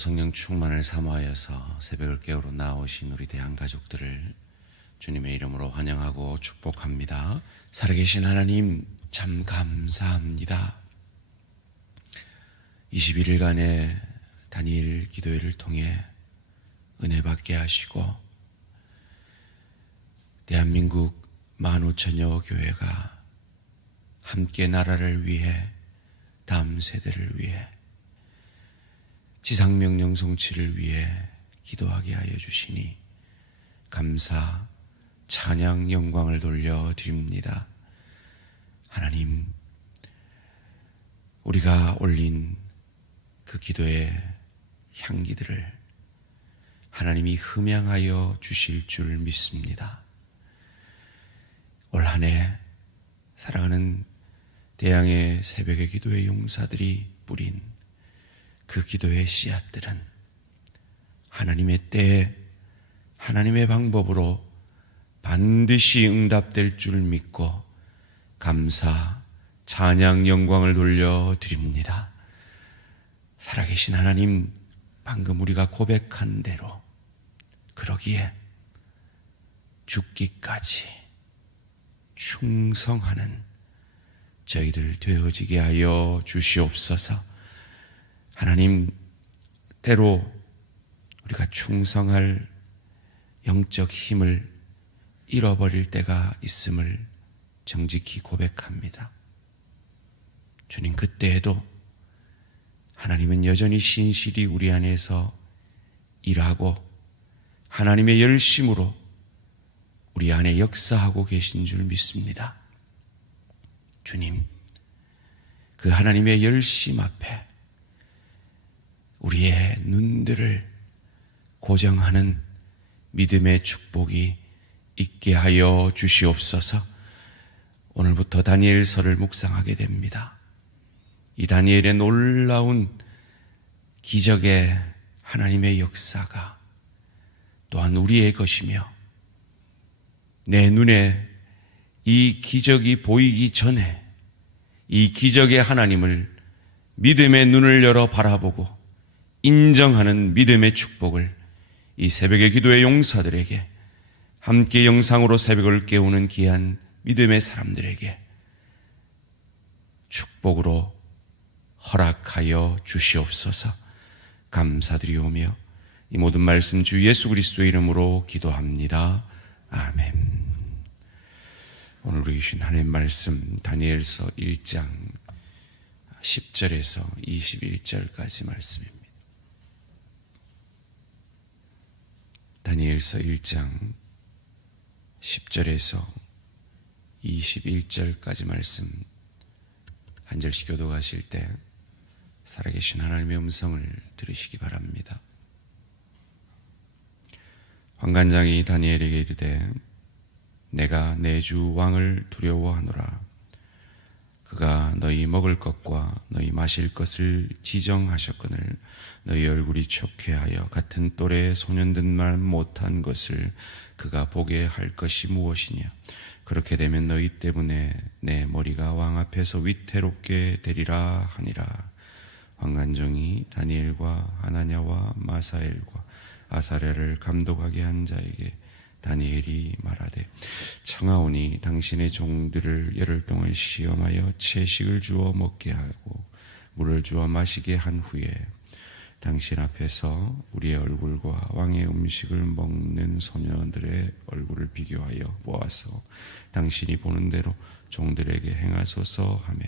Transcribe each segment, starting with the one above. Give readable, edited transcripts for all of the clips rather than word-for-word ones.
성령 충만을 사모하여서 새벽을 깨우러 나오신 우리 대한 가족들을 주님의 이름으로 환영하고 축복합니다. 살아계신 하나님 참 감사합니다. 21일간의 다니엘 기도회를 통해 은혜 받게 하시고 대한민국 15,000여 교회가 함께 나라를 위해, 다음 세대를 위해, 지상명령 성취를 위해 기도하게 하여 주시니 감사, 찬양, 영광을 돌려드립니다. 하나님, 우리가 올린 그 기도의 향기들을 하나님이 흠양하여 주실 줄 믿습니다. 올 한 해 사랑하는 대양의 새벽의 기도의 용사들이 뿌린 그 기도의 씨앗들은 하나님의 때에 하나님의 방법으로 반드시 응답될 줄 믿고 감사, 찬양, 영광을 돌려드립니다. 살아계신 하나님, 방금 우리가 고백한 대로 그러기에 죽기까지 충성하는 저희들 되어지게 하여 주시옵소서. 하나님, 때로 우리가 충성할 영적 힘을 잃어버릴 때가 있음을 정직히 고백합니다. 주님, 그때에도 하나님은 여전히 신실히 우리 안에서 일하고 하나님의 열심으로 우리 안에 역사하고 계신 줄 믿습니다. 주님, 그 하나님의 열심 앞에 우리의 눈들을 고정하는 믿음의 축복이 있게 하여 주시옵소서. 오늘부터 다니엘서를 묵상하게 됩니다. 이 다니엘의 놀라운 기적의 하나님의 역사가 또한 우리의 것이며, 내 눈에 이 기적이 보이기 전에 이 기적의 하나님을 믿음의 눈을 열어 바라보고 인정하는 믿음의 축복을 이 새벽의 기도의 용사들에게, 함께 영상으로 새벽을 깨우는 귀한 믿음의 사람들에게 축복으로 허락하여 주시옵소서. 감사드리오며 이 모든 말씀 주 예수 그리스도의 이름으로 기도합니다. 아멘. 오늘 우리 주신 하나님의 말씀 다니엘서 1장 10절에서 21절까지 말씀입니다. 다니엘서 1장 10절에서 21절까지 말씀 한 절씩 교독하실 때 살아계신 하나님의 음성을 들으시기 바랍니다. 환관장이 다니엘에게 이르되 내가 내 주 왕을 두려워하노라. 그가 너희 먹을 것과 너희 마실 것을 지정하셨거늘 너희 얼굴이 촉회하여 같은 또래의 소년들만 못한 것을 그가 보게 할 것이 무엇이냐. 그렇게 되면 너희 때문에 내 머리가 왕 앞에서 위태롭게 되리라 하니라. 환관정이 다니엘과 하나냐와 마사엘과 아사랴를 감독하게 한 자에게 다니엘이 말하되 청하오니 당신의 종들을 열흘 동안 시험하여 채식을 주어 먹게 하고 물을 주어 마시게 한 후에 당신 앞에서 우리의 얼굴과 왕의 음식을 먹는 소년들의 얼굴을 비교하여 보아서 당신이 보는 대로 종들에게 행하소서 하며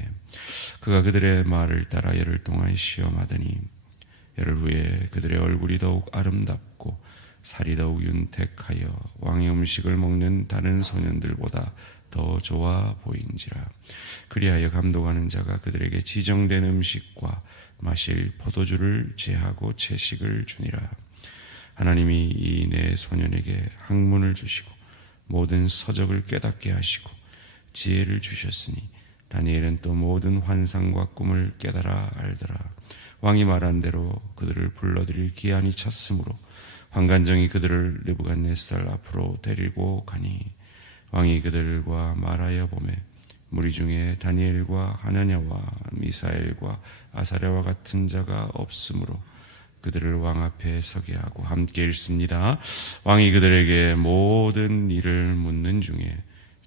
그가 그들의 말을 따라 열흘 동안 시험하더니 열흘 후에 그들의 얼굴이 더욱 아름답고 살이 더욱 윤택하여 왕의 음식을 먹는 다른 소년들보다 더 좋아 보인지라. 그리하여 감독하는 자가 그들에게 지정된 음식과 마실 포도주를 제하고 채식을 주니라. 하나님이 이 네 소년에게 학문을 주시고 모든 서적을 깨닫게 하시고 지혜를 주셨으니 다니엘은 또 모든 환상과 꿈을 깨달아 알더라. 왕이 말한 대로 그들을 불러들일 기한이 찼으므로 환관정이 그들을 느부갓네살 앞으로 데리고 가니 왕이 그들과 말하여 보매 무리 중에 다니엘과 하나냐와 미사엘과 아사랴와 같은 자가 없으므로 그들을 왕 앞에 서게 하고 함께 읽습니다. 왕이 그들에게 모든 일을 묻는 중에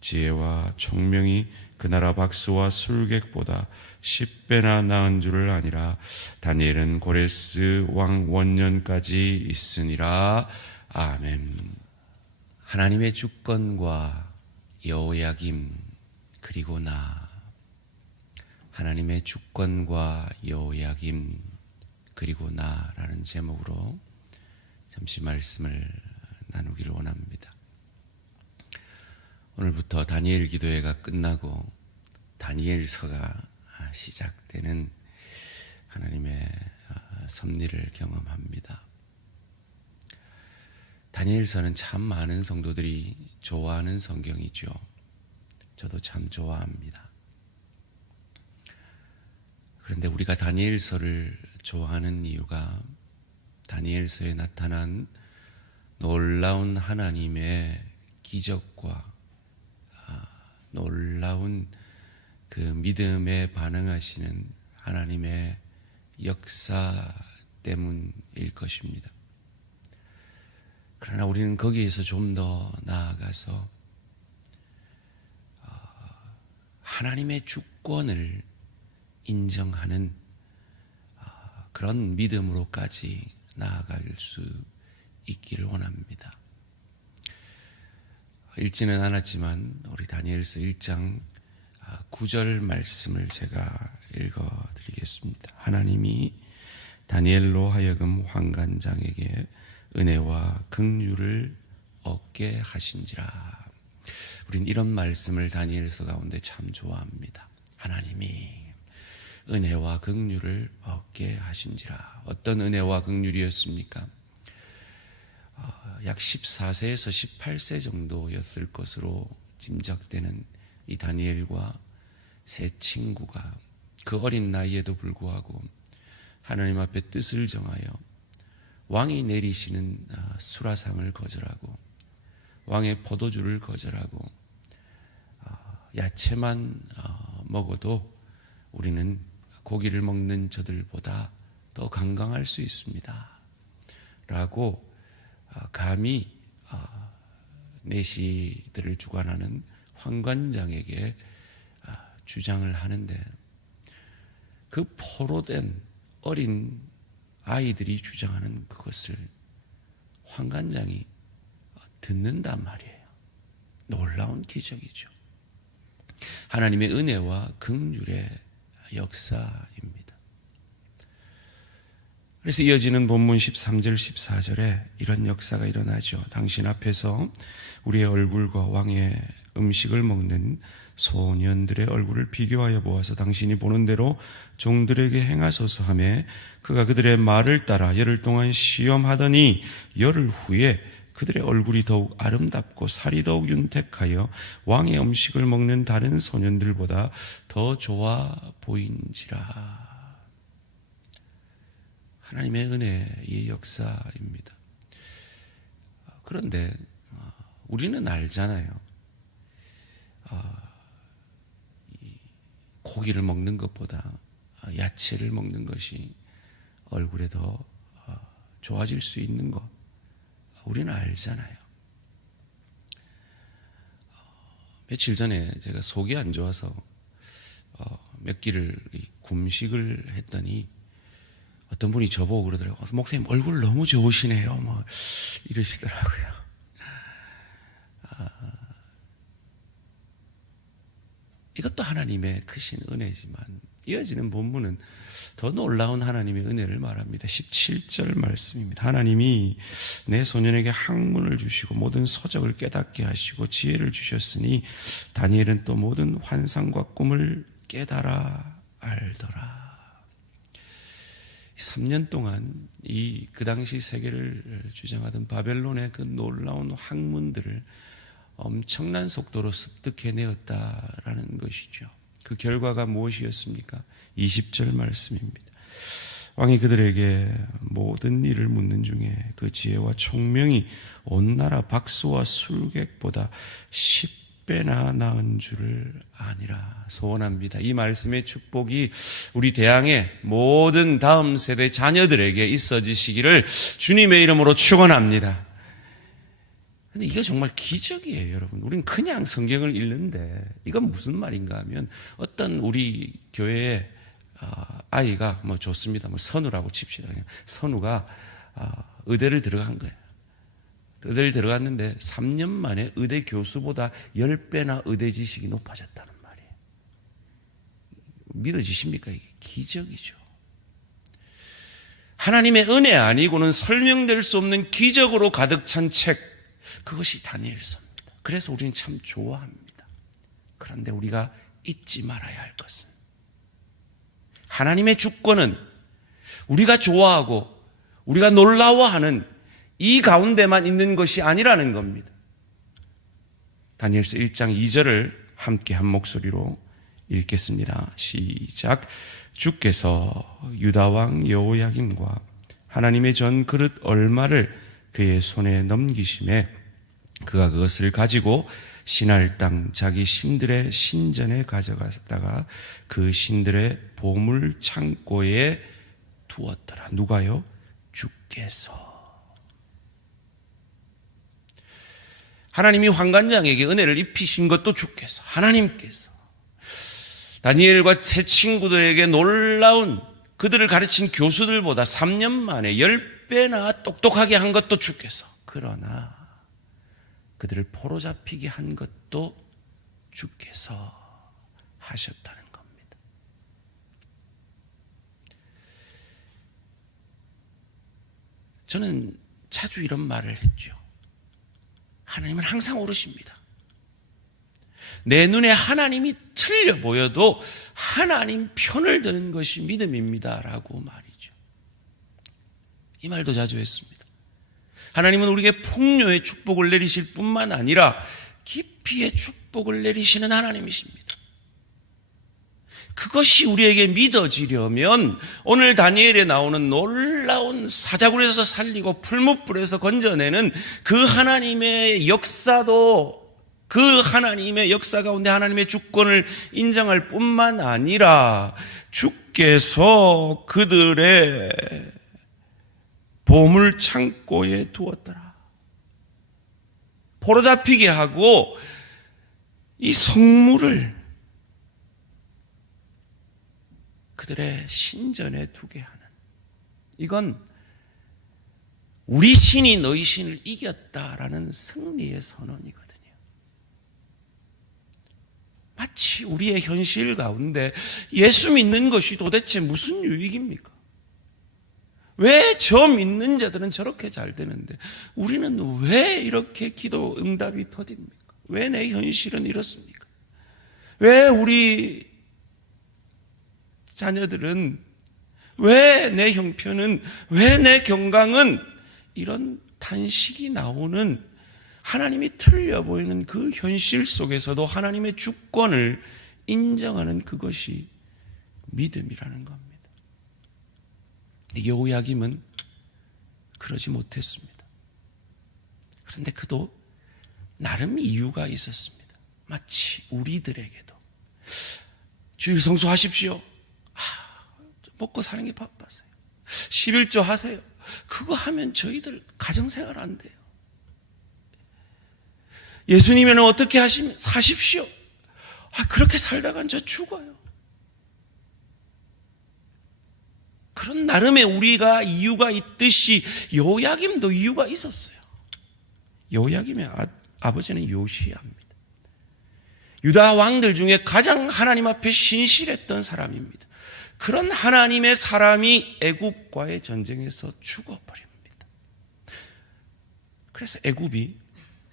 지혜와 총명이 그 나라 박수와 술객보다 10배나 나은 줄을 아니라 다니엘은 고레스 왕 원년까지 있으니라. 아멘. 하나님의 주권과 여호야김 그리고 나. 하나님의 주권과 여호야김 그리고 나라는 제목으로 잠시 말씀을 나누기를 원합니다. 오늘부터 다니엘 기도회가 끝나고 다니엘서가 시작되는 하나님의 섭리를 경험합니다. 다니엘서는 참 많은 성도들이 좋아하는 성경이죠. 저도 참 좋아합니다. 그런데 우리가 다니엘서를 좋아하는 이유가 다니엘서에 나타난 놀라운 하나님의 기적과 놀라운 그 믿음에 반응하시는 하나님의 역사 때문일 것입니다. 그러나 우리는 거기에서 좀 더 나아가서 하나님의 주권을 인정하는 그런 믿음으로까지 나아갈 수 있기를 원합니다. 읽지는 않았지만 우리 다니엘서 1장 9절 말씀을 제가 읽어드리겠습니다. 하나님이 다니엘로 하여금 환관장에게 은혜와 긍휼을 얻게 하신지라. 우린 이런 말씀을 다니엘서 가운데 참 좋아합니다. 하나님이 은혜와 긍휼을 얻게 하신지라. 어떤 은혜와 긍휼이었습니까? 약 14세에서 18세 정도였을 것으로 짐작되는 이 다니엘과 세 친구가 그 어린 나이에도 불구하고 하나님 앞에 뜻을 정하여 왕이 내리시는 수라상을 거절하고 왕의 포도주를 거절하고 야채만 먹어도 우리는 고기를 먹는 저들보다 더 건강할 수 있습니다 라고 감히 내시들을 주관하는 환관장에게 주장을 하는데, 그 포로된 어린 아이들이 주장하는 그것을 환관장이 듣는단 말이에요. 놀라운 기적이죠. 하나님의 은혜와 긍휼의 역사입니다. 그래서 이어지는 본문 13절 14절에 이런 역사가 일어나죠. 당신 앞에서 우리의 얼굴과 왕의 음식을 먹는 소년들의 얼굴을 비교하여 보아서 당신이 보는 대로 종들에게 행하소서 하며, 그가 그들의 말을 따라 열흘 동안 시험하더니 열흘 후에 그들의 얼굴이 더욱 아름답고 살이 더욱 윤택하여 왕의 음식을 먹는 다른 소년들보다 더 좋아 보인지라. 하나님의 은혜의 역사입니다. 그런데 우리는 알잖아요. 고기를 먹는 것보다 야채를 먹는 것이 얼굴에 더 좋아질 수 있는 것, 우리는 알잖아요. 며칠 전에 제가 속이 안 좋아서 몇 끼를 금식을 했더니 어떤 분이 저보고 그러더라고요. 목사님 얼굴 너무 좋으시네요. 뭐 이러시더라고요. 이것도 하나님의 크신 은혜지만 이어지는 본문은 더 놀라운 하나님의 은혜를 말합니다. 17절 말씀입니다. 하나님이 내 소년에게 학문을 주시고 모든 서적을 깨닫게 하시고 지혜를 주셨으니 다니엘은 또 모든 환상과 꿈을 깨달아 알더라. 3년 동안 그 당시 세계를 주장하던 바벨론의 그 놀라운 학문들을 엄청난 속도로 습득해내었다라는 것이죠. 그 결과가 무엇이었습니까? 20절 말씀입니다. 왕이 그들에게 모든 일을 묻는 중에 그 지혜와 총명이 온 나라 박수와 술객보다 10배나 나은 줄을 아니라 소원합니다. 이 말씀의 축복이 우리 대항의 모든 다음 세대 자녀들에게 있어지시기를 주님의 이름으로 축원합니다. 근데 이게 정말 기적이에요, 여러분. 우린 그냥 성경을 읽는데 이건 무슨 말인가 하면 어떤 우리 교회에 아이가 뭐 좋습니다. 뭐 선우라고 칩시다. 그냥 선우가 의대를 들어간 거예요. 의대를 들어갔는데 3년 만에 의대 교수보다 10배나 의대 지식이 높아졌다는 말이에요. 믿어지십니까? 이게 기적이죠. 하나님의 은혜 아니고는 설명될 수 없는 기적으로 가득 찬 책, 그것이 다니엘서입니다. 그래서 우리는 참 좋아합니다. 그런데 우리가 잊지 말아야 할 것은 하나님의 주권은 우리가 좋아하고 우리가 놀라워하는 이 가운데만 있는 것이 아니라는 겁니다. 다니엘서 1장 2절을 함께 한 목소리로 읽겠습니다. 시작. 주께서 유다왕 여호야김과 하나님의 전 그릇 얼마를 그의 손에 넘기심에 그가 그것을 가지고 신할 땅 자기 신들의 신전에 가져갔다가 그 신들의 보물 창고에 두었더라. 누가요? 주께서. 하나님이 환관장에게 은혜를 입히신 것도 주께서, 하나님께서 다니엘과 새 친구들에게 놀라운 그들을 가르친 교수들보다 3년 만에 10배나 똑똑하게 한 것도 주께서, 그러나 그들을 포로잡히게 한 것도 주께서 하셨다는 겁니다. 저는 자주 이런 말을 했죠. 하나님은 항상 옳으십니다. 내 눈에 하나님이 틀려 보여도 하나님 편을 드는 것이 믿음입니다 라고 말이죠. 이 말도 자주 했습니다. 하나님은 우리에게 풍요의 축복을 내리실 뿐만 아니라 깊이의 축복을 내리시는 하나님이십니다. 그것이 우리에게 믿어지려면 오늘 다니엘에 나오는 놀라운 사자굴에서 살리고 풀무불에서 건져내는 그 하나님의 역사도, 그 하나님의 역사 가운데 하나님의 주권을 인정할 뿐만 아니라 주께서 그들의 보물 창고에 두었더라. 포로잡히게 하고 이 성물을 그들의 신전에 두게 하는, 이건 우리 신이 너희 신을 이겼다라는 승리의 선언이거든요. 마치 우리의 현실 가운데 예수 믿는 것이 도대체 무슨 유익입니까? 왜 저 믿는 자들은 저렇게 잘 되는데 우리는 왜 이렇게 기도 응답이 터집니까? 왜 내 현실은 이렇습니까? 왜 우리 자녀들은, 왜 내 형편은, 왜 내 건강은, 이런 탄식이 나오는, 하나님이 틀려 보이는 그 현실 속에서도 하나님의 주권을 인정하는 그것이 믿음이라는 겁니다. 여호야김은 그러지 못했습니다. 그런데 그도 나름 이유가 있었습니다. 마치 우리들에게도 주일 성수하십시오. 먹고 사는 게 바빠서요. 11조 하세요. 그거 하면 저희들 가정생활 안 돼요. 예수님은 어떻게 하시면 사십시오. 그렇게 살다간 저 죽어요. 그런 나름의 우리가 이유가 있듯이 여호야김도 이유가 있었어요. 여호야김의 아버지는 요시야입니다. 유다 왕들 중에 가장 하나님 앞에 신실했던 사람입니다. 그런 하나님의 사람이 애굽과의 전쟁에서 죽어버립니다. 그래서 애굽이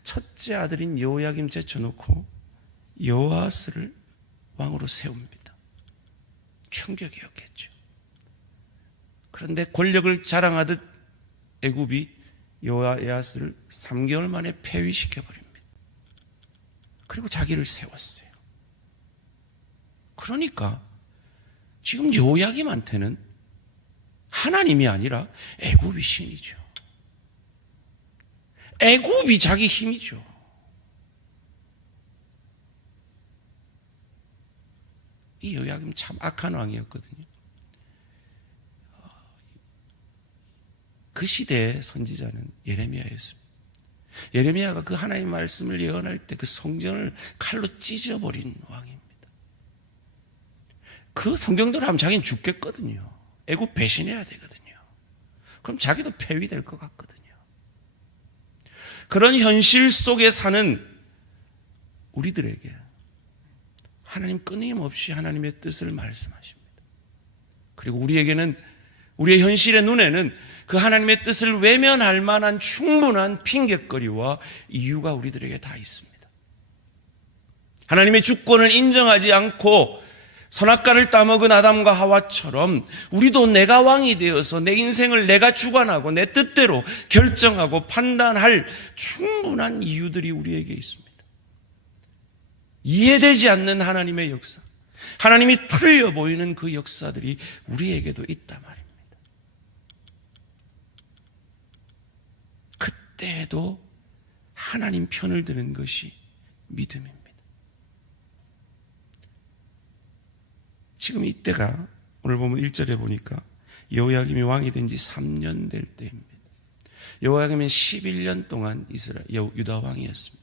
첫째 아들인 여호야김 제쳐놓고 여호아스를 왕으로 세웁니다. 충격이었겠죠. 그런데 권력을 자랑하듯 애굽이 여호아스를 3개월 만에 폐위시켜버립니다. 그리고 자기를 세웠어요. 그러니까 지금 여호야김한테는 하나님이 아니라 애굽이 신이죠. 애굽이 자기 힘이죠. 이 여호야김 참 악한 왕이었거든요. 그 시대의 선지자는 예레미야였습니다. 예레미야가 그 하나님의 말씀을 예언할 때 그 성전을 칼로 찢어버린 왕입니다. 그 성경대로 하면 자기는 죽겠거든요. 애굽 배신해야 되거든요. 그럼 자기도 폐위될 것 같거든요. 그런 현실 속에 사는 우리들에게 하나님 끊임없이 하나님의 뜻을 말씀하십니다. 그리고 우리에게는, 우리의 현실의 눈에는 그 하나님의 뜻을 외면할 만한 충분한 핑곗거리와 이유가 우리들에게 다 있습니다. 하나님의 주권을 인정하지 않고 선악과를 따먹은 아담과 하와처럼 우리도 내가 왕이 되어서 내 인생을 내가 주관하고 내 뜻대로 결정하고 판단할 충분한 이유들이 우리에게 있습니다. 이해되지 않는 하나님의 역사, 하나님이 틀려 보이는 그 역사들이 우리에게도 있단 말입니다. 그때에도 하나님 편을 드는 것이 믿음입니다. 지금 이때가 오늘 보면 1절에 보니까 여호야김이 왕이 된 지 3년 될 때입니다. 여호야김은 11년 동안 유다 왕이었습니다.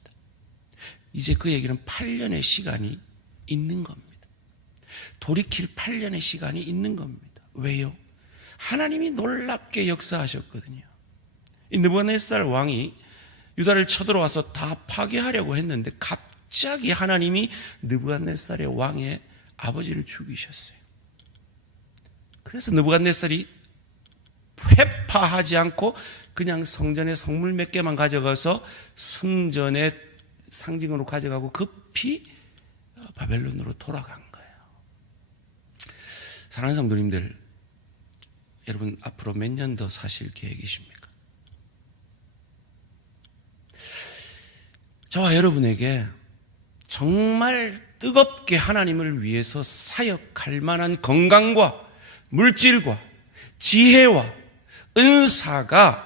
이제 그에게는 8년의 시간이 있는 겁니다. 돌이킬 8년의 시간이 있는 겁니다. 왜요? 하나님이 놀랍게 역사하셨거든요. 이 느부갓네살 왕이 유다를 쳐들어와서 다 파괴하려고 했는데 갑자기 하나님이 느부갓네살의 왕의 아버지를 죽이셨어요. 그래서 느부갓네살이 회파하지 않고 그냥 성전에 성물 몇 개만 가져가서 성전의 상징으로 가져가고 급히 바벨론으로 돌아간 거예요. 사랑하는 성도님들, 여러분 앞으로 몇 년 더 사실 계획이십니까? 저와 여러분에게 정말 뜨겁게 하나님을 위해서 사역할 만한 건강과 물질과 지혜와 은사가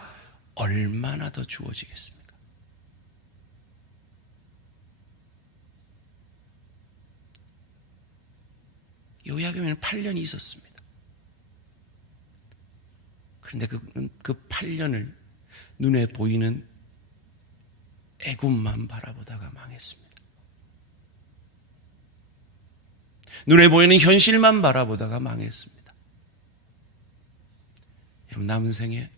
얼마나 더 주어지겠습니까? 여호야김에는 8년이 있었습니다. 그런데 그 8년을 눈에 보이는 애굽만 바라보다가 망했습니다. 눈에 보이는 현실만 바라보다가 망했습니다. 여러분 남은 생에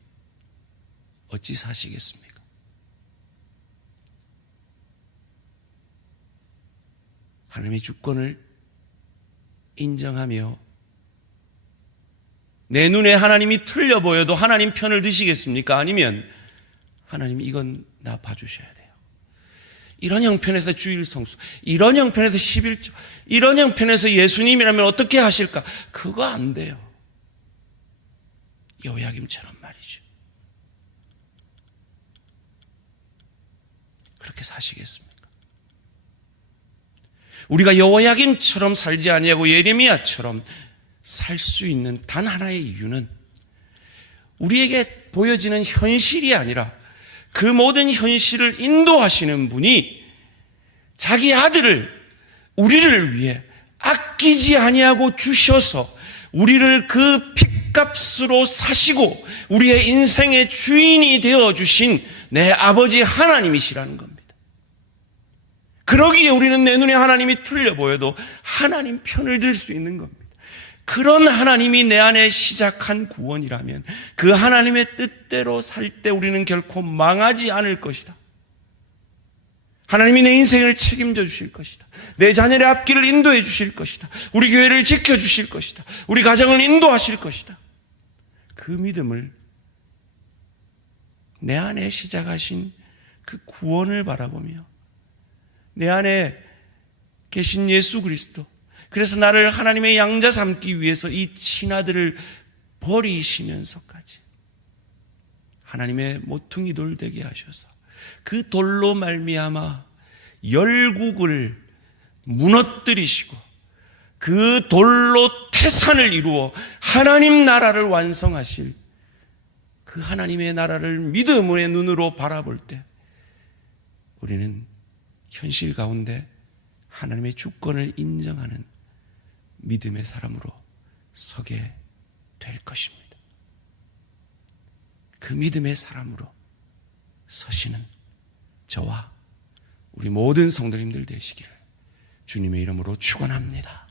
어찌 사시겠습니까? 하나님의 주권을 인정하며 내 눈에 하나님이 틀려 보여도 하나님 편을 드시겠습니까? 아니면 하나님 이건 나 봐주셔야 돼요. 이런 형편에서 주일 성수, 이런 형편에서 11조, 이런 형편에서 예수님이라면 어떻게 하실까? 그거 안 돼요. 여호야김처럼 말이죠. 그렇게 사시겠습니까? 우리가 여호야김처럼 살지 아니하고 예레미야처럼 살 수 있는 단 하나의 이유는 우리에게 보여지는 현실이 아니라 그 모든 현실을 인도하시는 분이 자기 아들을 우리를 위해 아끼지 아니하고 주셔서 우리를 그 핏값으로 사시고 우리의 인생의 주인이 되어주신 내 아버지 하나님이시라는 겁니다. 그러기에 우리는 내 눈에 하나님이 틀려 보여도 하나님 편을 들 수 있는 겁니다. 그런 하나님이 내 안에 시작한 구원이라면 그 하나님의 뜻대로 살 때 우리는 결코 망하지 않을 것이다. 하나님이 내 인생을 책임져 주실 것이다. 내 자녀의 앞길을 인도해 주실 것이다. 우리 교회를 지켜주실 것이다. 우리 가정을 인도하실 것이다. 그 믿음을 내 안에 시작하신 그 구원을 바라보며 내 안에 계신 예수 그리스도, 그래서 나를 하나님의 양자 삼기 위해서 이 친아들을 버리시면서까지 하나님의 모퉁이 돌 되게 하셔서 그 돌로 말미암아 열국을 무너뜨리시고 그 돌로 태산을 이루어 하나님 나라를 완성하실 그 하나님의 나라를 믿음의 눈으로 바라볼 때 우리는 현실 가운데 하나님의 주권을 인정하는 믿음의 사람으로 서게 될 것입니다. 그 믿음의 사람으로 서시는 저와 우리 모든 성도님들 되시기를 주님의 이름으로 축원합니다.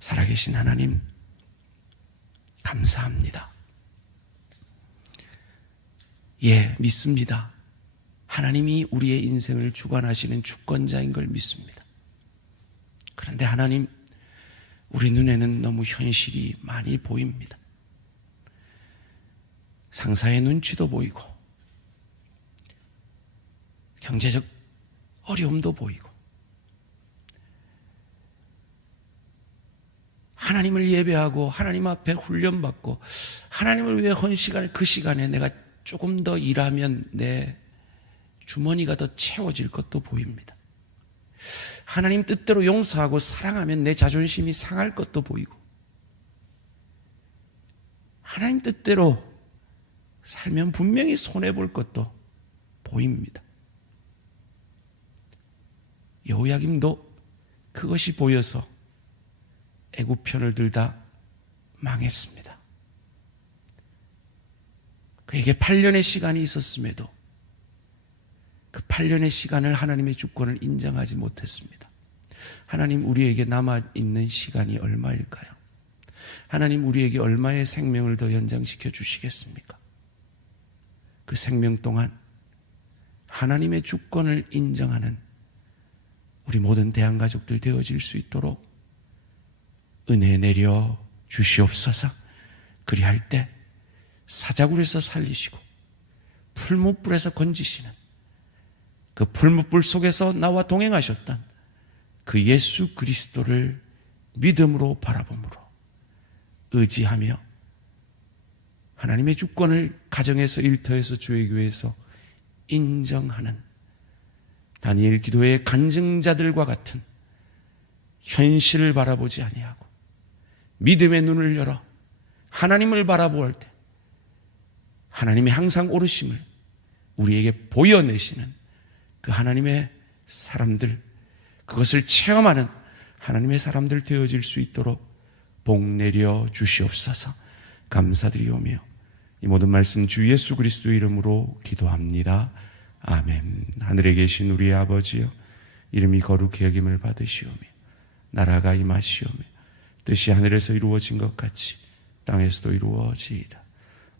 살아계신 하나님 감사합니다. 예, 믿습니다. 하나님이 우리의 인생을 주관하시는 주권자인 걸 믿습니다. 그런데 하나님, 우리 눈에는 너무 현실이 많이 보입니다. 상사의 눈치도 보이고 경제적 어려움도 보이고 하나님을 예배하고 하나님 앞에 훈련받고 하나님을 위해 헌 시간에 그 시간에 내가 조금 더 일하면 내 주머니가 더 채워질 것도 보입니다. 하나님 뜻대로 용서하고 사랑하면 내 자존심이 상할 것도 보이고 하나님 뜻대로 살면 분명히 손해볼 것도 보입니다. 여호야김도 그것이 보여서 애굽 편을 들다 망했습니다. 그에게 8년의 시간이 있었음에도 그 8년의 시간을 하나님의 주권을 인정하지 못했습니다. 하나님, 우리에게 남아있는 시간이 얼마일까요? 하나님, 우리에게 얼마의 생명을 더 연장시켜 주시겠습니까? 그 생명 동안 하나님의 주권을 인정하는 우리 모든 대한가족들 되어질 수 있도록 은혜 내려 주시옵소서. 그리할 때 사자굴에서 살리시고 풀무불에서 건지시는 그 풀무불 속에서 나와 동행하셨던 그 예수 그리스도를 믿음으로 바라봄으로 의지하며 하나님의 주권을 가정에서, 일터에서, 주의 교회에서 인정하는 다니엘 기도의 간증자들과 같은 현실을 바라보지 아니하고 믿음의 눈을 열어 하나님을 바라보할 때 하나님이 항상 오르심을 우리에게 보여내시는 그 하나님의 사람들, 그것을 체험하는 하나님의 사람들 되어질 수 있도록 복 내려 주시옵소서. 감사드리오며 이 모든 말씀 주 예수 그리스도 이름으로 기도합니다. 아멘. 하늘에 계신 우리 아버지여, 이름이 거룩히 여김을 받으시오며 나라가 임하시오며 뜻이 하늘에서 이루어진 것 같이 땅에서도 이루어지이다.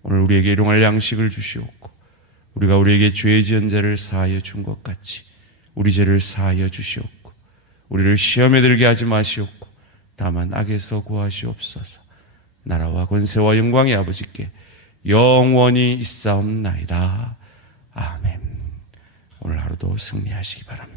오늘 우리에게 일용할 양식을 주시옵고 우리가 우리에게 죄 지은 자를 사하여 준 것 같이 우리 죄를 사하여 주시옵고 우리를 시험에 들게 하지 마시옵고 다만 악에서 구하시옵소서. 나라와 권세와 영광의 아버지께 영원히 있사옵나이다. 아멘. 오늘 하루도 승리하시기 바랍니다.